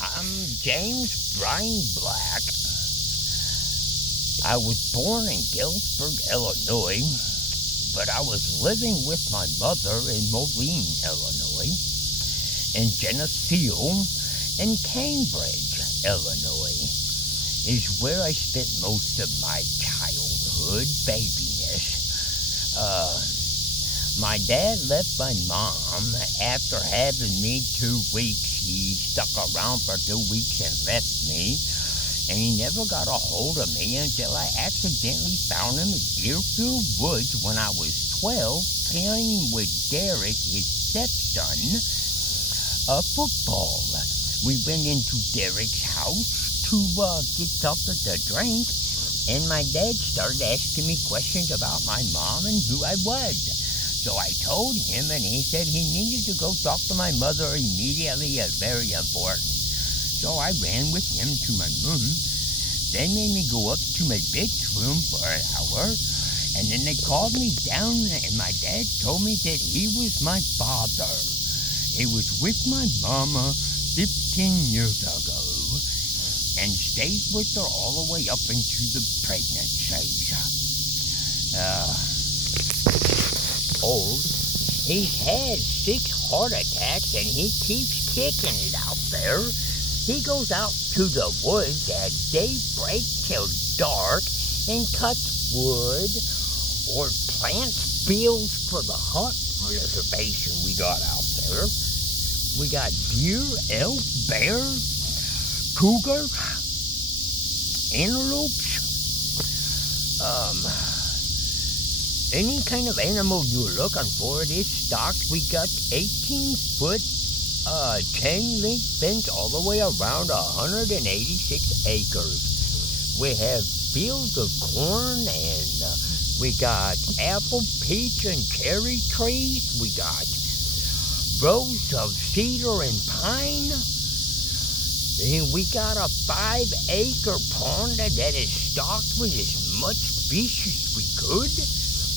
I'm James Brian Black. I was born in Galesburg, Illinois, but I was living with my mother in Moline, Illinois, and Geneseo and Cambridge, Illinois, is where I spent most of my childhood babiness. My dad left my mom after having me 2 weeks. He stuck around for 2 weeks and left me, and he never got a hold of me until I accidentally found him in Deerfield Woods when I was 12, playing with Derek, his stepson, football. We went into Derek's house to get something to drink, and my dad started asking me questions about my mom and who I was. So I told him, and he said he needed to go talk to my mother immediately. It's very important. So I ran with him to my room. They made me go up to my bedroom for an hour, and then they called me down, and my dad told me that he was my father. He was with my mama 15 years ago and stayed with her all the way up into the pregnancy. Old. He's had 6 heart attacks, and he keeps kicking it out there. He goes out to the woods at daybreak till dark and cuts wood or plants fields for the hunt reservation we got out there. We got deer, elk, bear, cougar, antelopes, any kind of animal you're looking for, it is stocked. We got 18-foot chain link fence all the way around 186 acres. We have fields of corn, and we got apple, peach, and cherry trees. We got rows of cedar and pine. And we got a 5-acre pond that is stocked with as much fish as we could.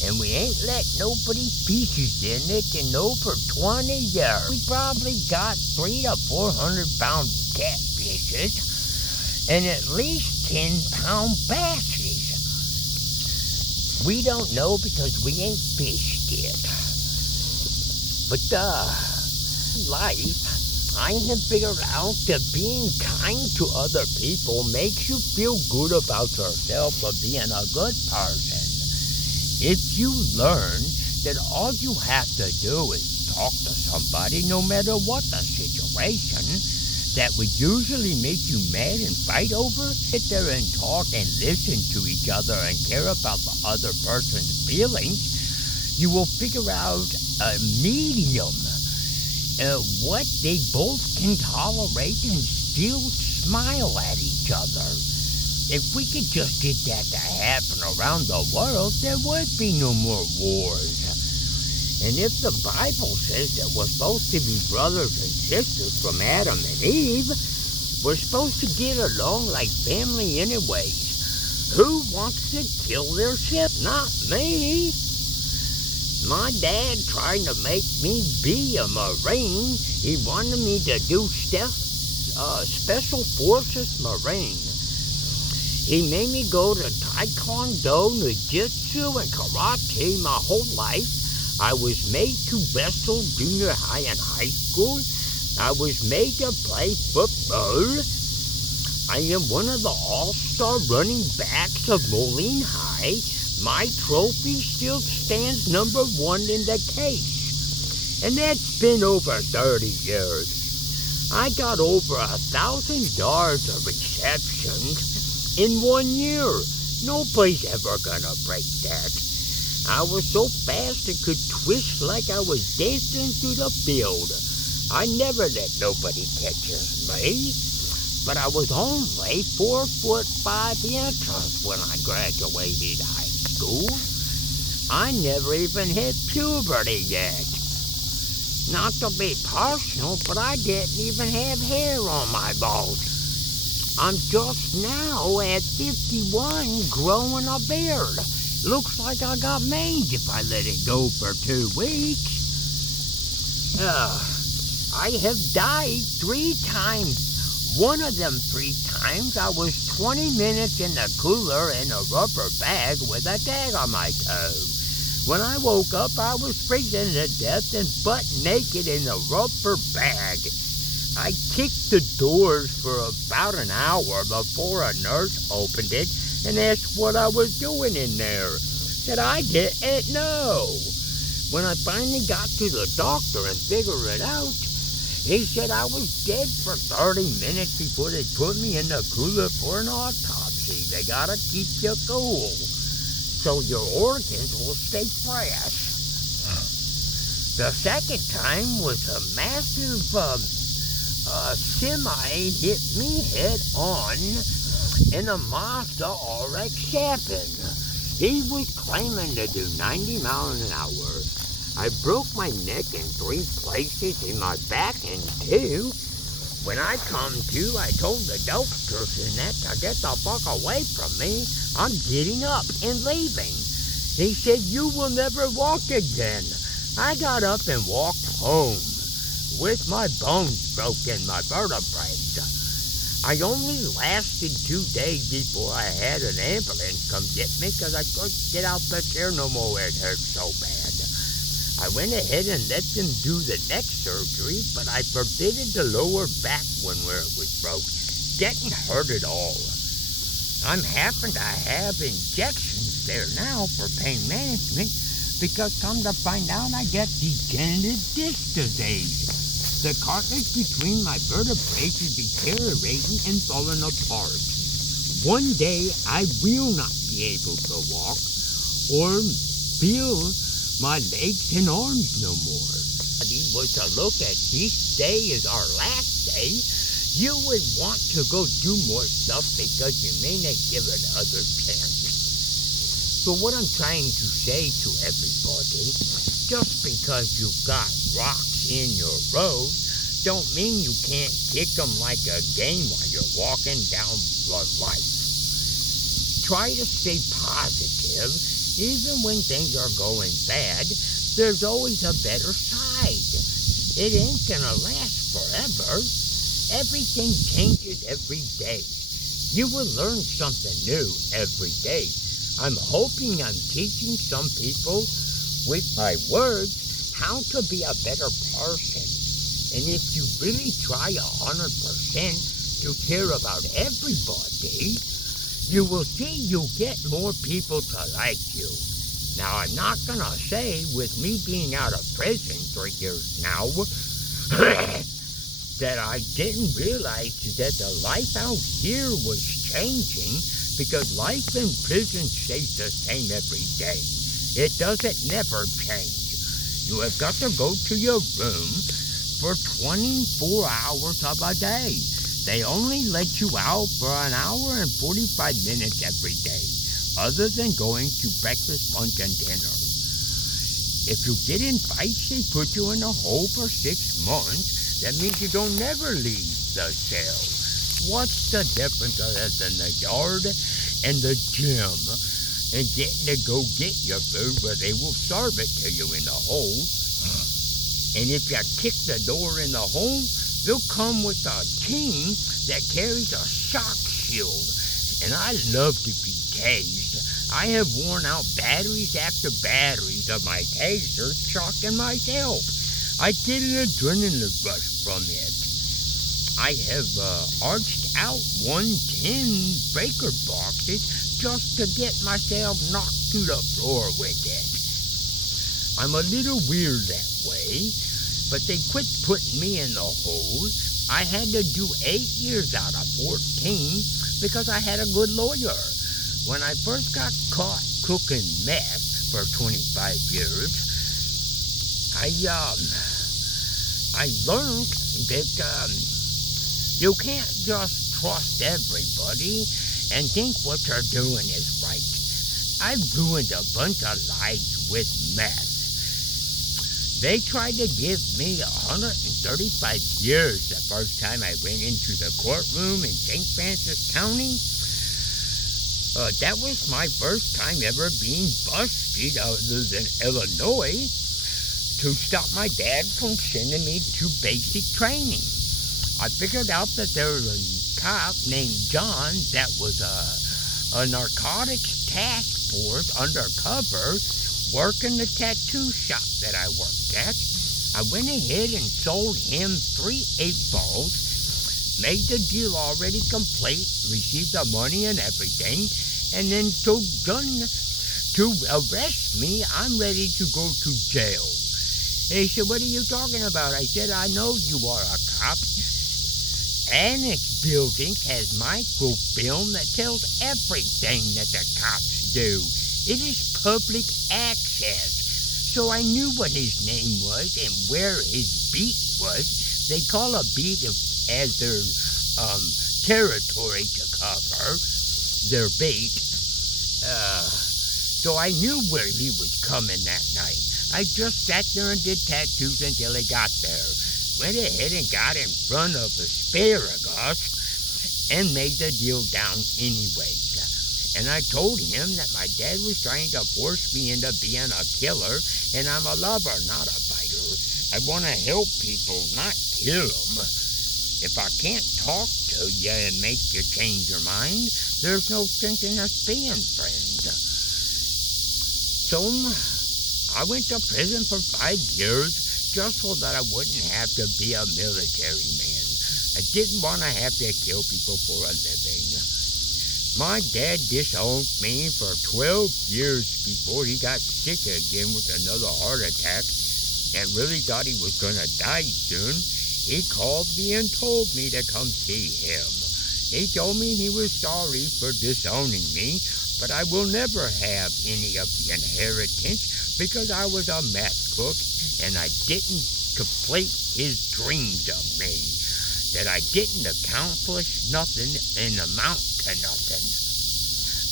And we ain't let nobody fishes in it in over 20 years. We probably got 300 to 400 pound catfishes and at least 10-pound basses. We don't know because we ain't fished yet. But life, I have figured out that being kind to other people makes you feel good about yourself for being a good person. If you learn that all you have to do is talk to somebody, no matter what the situation, that would usually make you mad and fight over, sit there and talk and listen to each other and care about the other person's feelings, you will figure out a medium, what they both can tolerate and still smile at each other. If we could just get that to happen around the world, there would be no more wars. And if the Bible says that we're supposed to be brothers and sisters from Adam and Eve, we're supposed to get along like family anyways. Who wants to kill their ship? Not me. My dad tried to make me be a Marine. He wanted me to do Special Forces Marine. He made me go to Taekwondo, Jiu-Jitsu, and Karate my whole life. I was made to wrestle junior high and high school. I was made to play football. I am one of the all-star running backs of Moline High. My trophy still stands number 1 in the case. And that's been over 30 years. I got over 1,000 yards of receptions in 1 year. Nobody's ever gonna break that. I was so fast it could twist like I was dancing through the field. I never let nobody catch me. But I was only 4 foot 5 inches when I graduated high school. I never even hit puberty yet. Not to be personal, but I didn't even have hair on my balls. I'm just now at 51 growing a beard. Looks like I got mange if I let it go for 2 weeks. I have died 3 times. One of them 3 times, I was 20 minutes in the cooler in a rubber bag with a tag on my toe. When I woke up, I was freezing to death and butt naked in the rubber bag. I kicked the doors for about an hour before a nurse opened it and asked what I was doing in there. Said I didn't know. When I finally got to the doctor and figured it out, he said I was dead for 30 minutes before they put me in the cooler for an autopsy. They gotta keep you cool so your organs will stay fresh. The second time was a massive semi hit me head on in a Mazda RX-7. He was claiming to do 90 miles an hour. I broke my neck in 3 places, in my back in 2. When I come to, I told the doctors in that to get the fuck away from me. I'm getting up and leaving. He said, you will never walk again. I got up and walked home with my bones broken, my vertebrae. I only lasted 2 days before I had an ambulance come get me because I couldn't get out the chair no more. It hurt so bad. I went ahead and let them do the neck surgery, but I forbidden the lower back one where it was broke. Didn't hurt at all. I'm having to have injections there now for pain management because come to find out I got degenerative disc disease. The cartilage between my vertebrae is deteriorating and falling apart. One day I will not be able to walk or feel my legs and arms no more. If he was to look at this day as our last day, you would want to go do more stuff because you may not give it other chances. So what I'm trying to say to everybody, just because you've got rocks in your road, don't mean you can't kick them like a game while you're walking down life. Try to stay positive. Even when things are going bad, there's always a better side. It ain't gonna last forever. Everything changes every day. You will learn something new every day. I'm hoping I'm teaching some people with my words how to be a better person. And if you really try 100% to care about everybody, you will see you'll get more people to like you. Now, I'm not gonna say with me being out of prison for years now that I didn't realize that the life out here was changing because life in prison stays the same every day. It doesn't never change. You have got to go to your room for 24 hours of a day. They only let you out for an hour and 45 minutes every day, other than going to breakfast, lunch, and dinner. If you get in fights, they put you in a hole for 6 months. That means you don't never leave the cell. What's the difference other than the yard and the gym and getting to go get your food where they will serve it to you in the hole? And if you kick the door in the hole, they'll come with a team that carries a shock shield. And I love to be tased. I have worn out batteries after batteries of my taser shocking myself. I get an adrenaline rush from it. I have arched out 110 breaker boxes just to get myself knocked to the floor with it. I'm a little weird that way, but they quit putting me in the hole. I had to do 8 years out of 14 because I had a good lawyer. When I first got caught cooking meth for 25 years, I learned that you can't just trust everybody and think what you're doing is right. I've ruined a bunch of lives with meth. They tried to give me 135 years the first time I went into the courtroom in St. Francis County. That was my first time ever being busted other than Illinois to stop my dad from sending me to basic training. I figured out that there was a cop named John that was a narcotics task force undercover working the tattoo shop that I worked at. I went ahead and sold him 3 8-balls, made the deal already complete, received the money and everything, and then told John to arrest me. I'm ready to go to jail. And he said, "What are you talking about?" I said, "I know you are a cop. Annex Building has microfilm that tells everything that the cops do. It is public access." So I knew what his name was and where his beat was. They call a beat as their territory to cover, their bait. So I knew where he was coming that night. I just sat there and did tattoos until he got there. Went ahead and got in front of asparagus and made the deal down anyways. And I told him that my dad was trying to force me into being a killer, and I'm a lover, not a fighter. I want to help people, not kill them. If I can't talk to you and make you change your mind, there's no sense in us being friends. So I went to prison for 5 years just so that I wouldn't have to be a military man. I didn't want to have to kill people for a living. My dad disowned me for 12 years before he got sick again with another heart attack and really thought he was going to die soon. He called me and told me to come see him. He told me he was sorry for disowning me, but I will never have any of the inheritance because I was a meth cook and I didn't complete his dreams of me, that I didn't accomplish nothing and amount to nothing.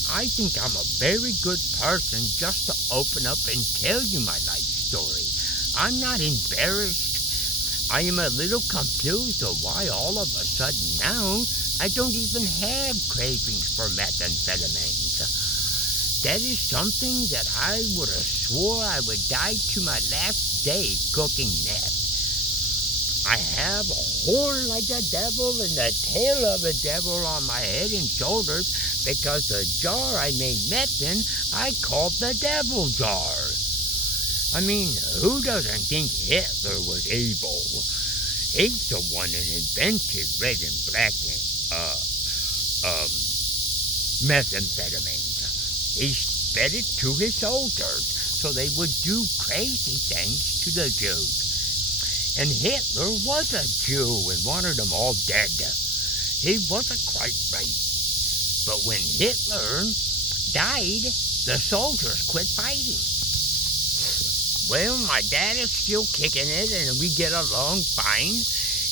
I think I'm a very good person just to open up and tell you my life story. I'm not embarrassed. I am a little confused of why all of a sudden now I don't even have cravings for methamphetamines. That is something that I would have swore I would die to my last day cooking meth. I have a horn like the devil and the tail of a devil on my head and shoulders because the jar I made meth in, I called the devil jar. I mean, who doesn't think Hitler was evil? He's the one that invented red and black methamphetamines. He fed it to his soldiers so they would do crazy things to the Jews. And Hitler was a Jew and wanted them all dead. He wasn't quite right. But when Hitler died, the soldiers quit fighting. Well, my dad is still kicking it and we get along fine.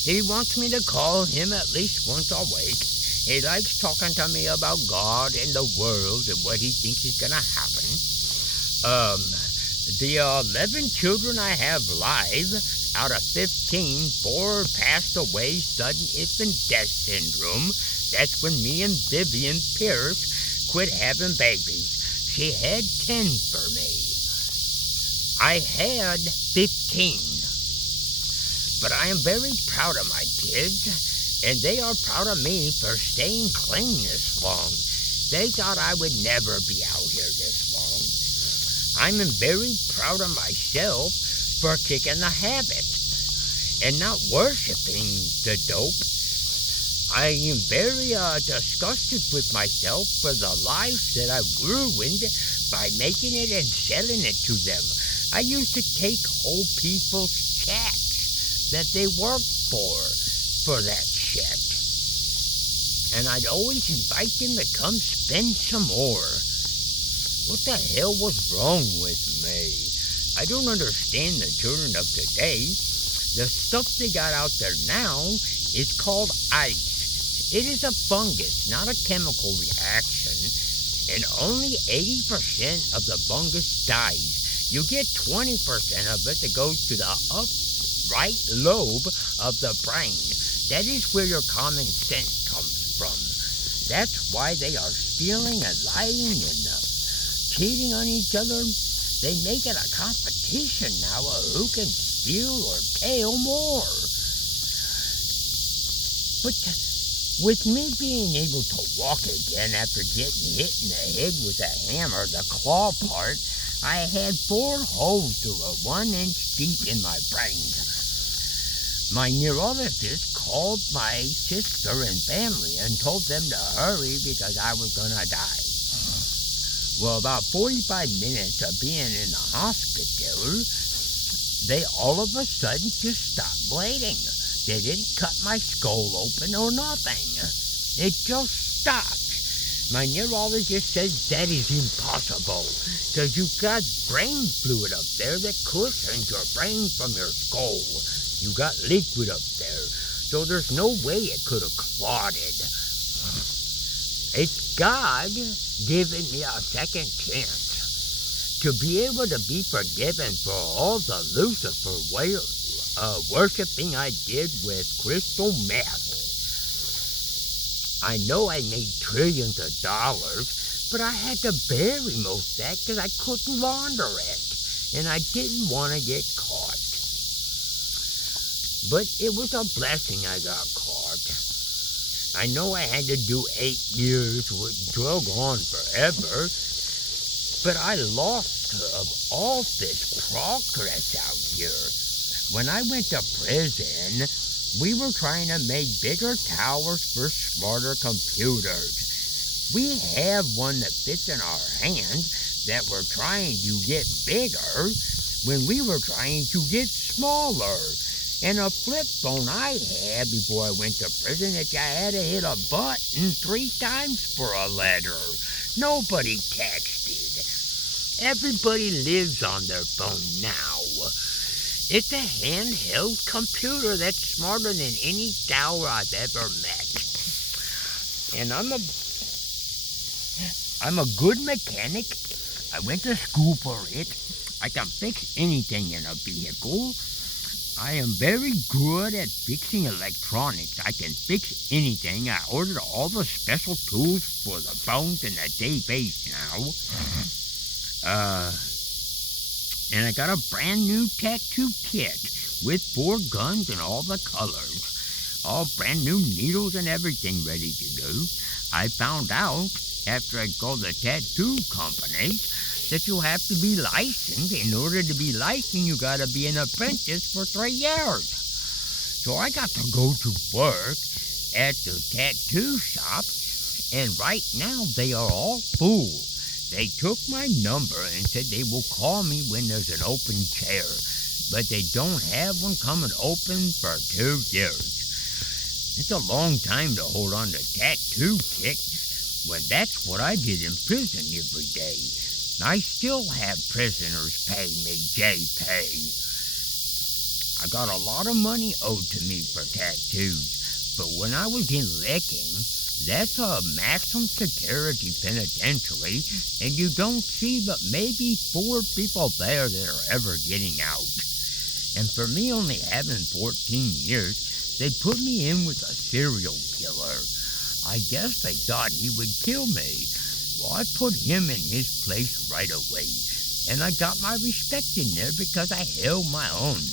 He wants me to call him at least once a week. He likes talking to me about God and the world and what he thinks is going to happen. The 11 children I have live, out of 15, 4 passed away sudden infant death syndrome. That's when me and Vivian Pierce quit having babies. She had 10 for me. I had 15. But I am very proud of my kids, and they are proud of me for staying clean this long. They thought I would never be out here this long. I'm very proud of myself for kicking the habit and not worshiping the dope. I am very disgusted with myself for the lives that I ruined by making it and selling it to them. I used to take whole people's checks that they worked for that shit. And I'd always invite them to come spend some more. What the hell was wrong with me? I don't understand the children of today. The stuff they got out there now is called ice. It is a fungus, not a chemical reaction, and only 80% of the fungus dies. You get 20% of it that goes to the right lobe of the brain. That is where your common sense comes from. That's why they are stealing and lying and cheating on each other. They make it a competition now of who can steal or tail more. But with me being able to walk again after getting hit in the head with a hammer, the claw part, I had 4 holes that were 1 inch deep in my brain. My neurologist called my sister and family and told them to hurry because I was gonna die. Well, about 45 minutes of being in the hospital, they all of a sudden just stopped bleeding. They didn't cut my skull open or nothing. It just stopped. My neurologist says that is impossible because you've got brain fluid up there that cushions your brain from your skull. You got liquid up there, so there's no way it could have clotted. It's God giving me a second chance to be able to be forgiven for all the Lucifer worshiping I did with crystal meth. I know I made trillions of dollars, but I had to bury most of that because I couldn't launder it, and I didn't want to get caught. But it was a blessing I got caught. I know I had to do 8 years with drug on forever, but I lost all this progress out here. When I went to prison, we were trying to make bigger towers for smarter computers. We have one that fits in our hands that we're trying to get bigger when we were trying to get smaller. And a flip phone I had before I went to prison that I had to hit a button 3 times for a letter. Nobody texted. Everybody lives on their phone now. It's a handheld computer that's smarter than any tower I've ever met. And I'm a good mechanic. I went to school for it. I can fix anything in a vehicle. I am very good at fixing electronics. I can fix anything. I ordered all the special tools for the phones and the database now. And I got a brand new tattoo kit with 4 guns and all the colors. All brand new needles and everything ready to go. I found out after I called the tattoo company that you have to be licensed. In order to be licensed, you got to be an apprentice for 3 years. So I got to go to work at the tattoo shop, and right now they are all full. They took my number and said they will call me when there's an open chair, but they don't have one coming open for 2 years. It's a long time to hold on to tattoo kicks when that's what I did in prison every day. I still have prisoners pay me J-pay. I got a lot of money owed to me for tattoos, but when I was in Licking, that's a maximum security penitentiary, and you don't see but maybe 4 people there that are ever getting out. And for me only having 14 years, they put me in with a serial killer. I guess they thought he would kill me. Well, I put him in his place right away, and I got my respect in there because I held my own.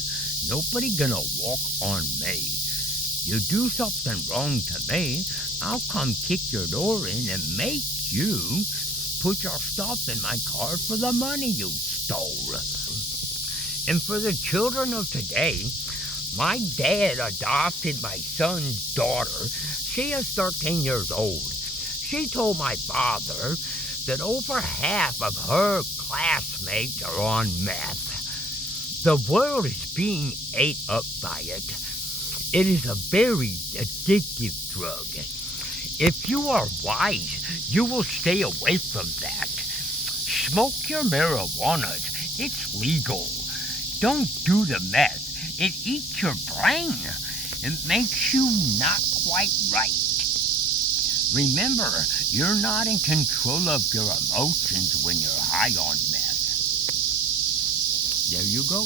Nobody gonna walk on me. You do something wrong to me, I'll come kick your door in and make you put your stuff in my car for the money you stole. And for the children of today, my dad adopted my son's daughter. She is 13 years old. She told my father that over half of her classmates are on meth. The world is being ate up by it. It is a very addictive drug. If you are wise, you will stay away from that. Smoke your marijuana. It's legal. Don't do the meth. It eats your brain. It makes you not quite right. Remember, you're not in control of your emotions when you're high on meth. There you go.